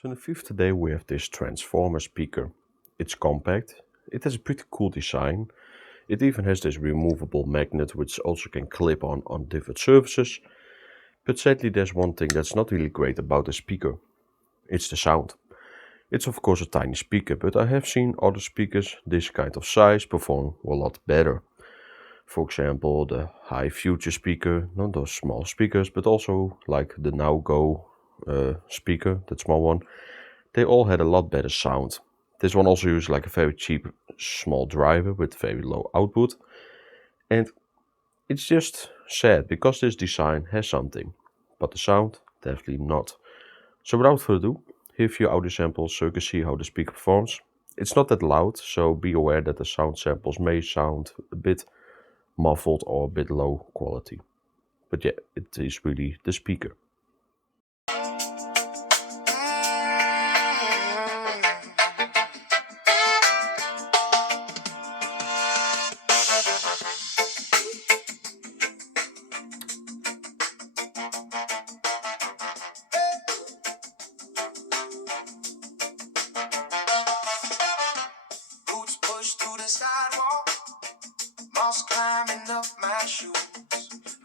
So in the fifth today we have this transformer speaker. It's compact, it has a pretty cool design, it even has this removable magnet which also can clip on different surfaces, but sadly there's one thing that's not really great about the speaker. It's the sound. It's of course a tiny speaker, but I have seen other speakers this kind of size perform a lot better. For example, the high future speaker, not those small speakers, but also like the Now Go speaker, that small one. They all had a lot better sound. This one also used like a very cheap small driver with very low output. And it's just sad because this design has something, but the sound definitely not. So without further ado, here are a few audio samples so you can see how the speaker performs. It's not that loud, so be aware that the sound samples may sound a bit muffled or a bit low quality. But yeah, it is really the speaker. Boots pushed through the sidewalk, moss climbing up my shoes.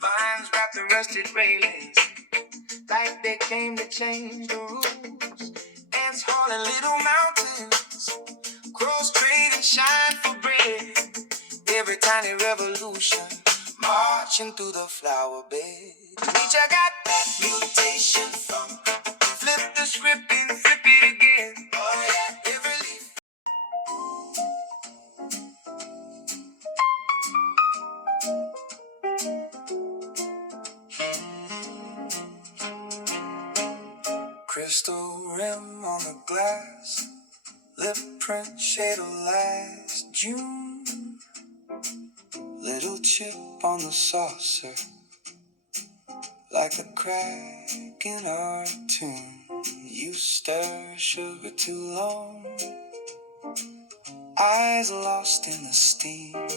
Vines wrapped the rusted railings, like they came to change the rules. Ants hauling little mountains, crows trading shine for bread. Every tiny revolution, marching through the flower bed. Nature got that mutation from flip the script and flip it again. Oh yeah, every leaf. Crystal rim on the glass, lip print shade of last June. Little chip on the saucer, like a crack in our tune. You stir sugar too long, eyes lost in the steam.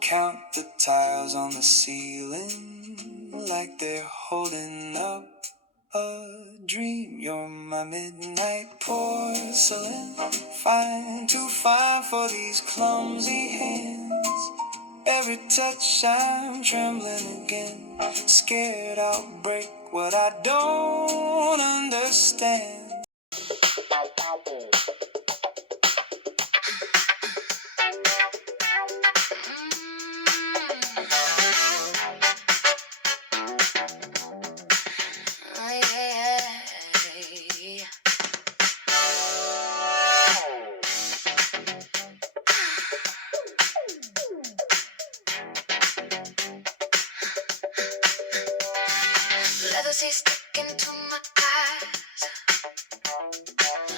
Count the tiles on the ceiling, like they're holding up a dream. You're my midnight porcelain, fine, too fine for these clumsy hands. Every touch I'm trembling again, scared I'll break what I don't understand. Leather seats sticking to my eyes,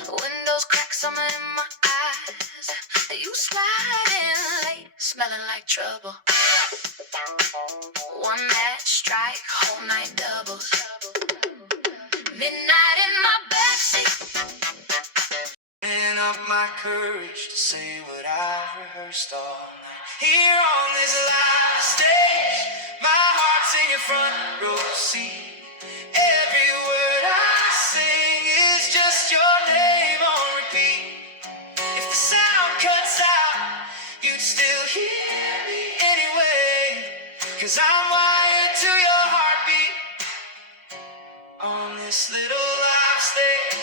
windows crack summer in my eyes. You sliding late, smelling like trouble. One match strike, whole night doubles. Midnight in my backseat, picking up my courage to say what I rehearsed all night. Here on this live stage, my heart's in your front row seat. Every word I sing is just your name on repeat. If the sound cuts out, you'd still hear me anyway. 'Cause I'm wired to your heartbeat on this little live stage.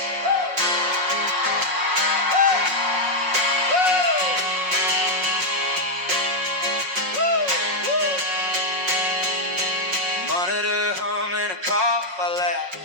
Monitor hum and a cough, I laugh.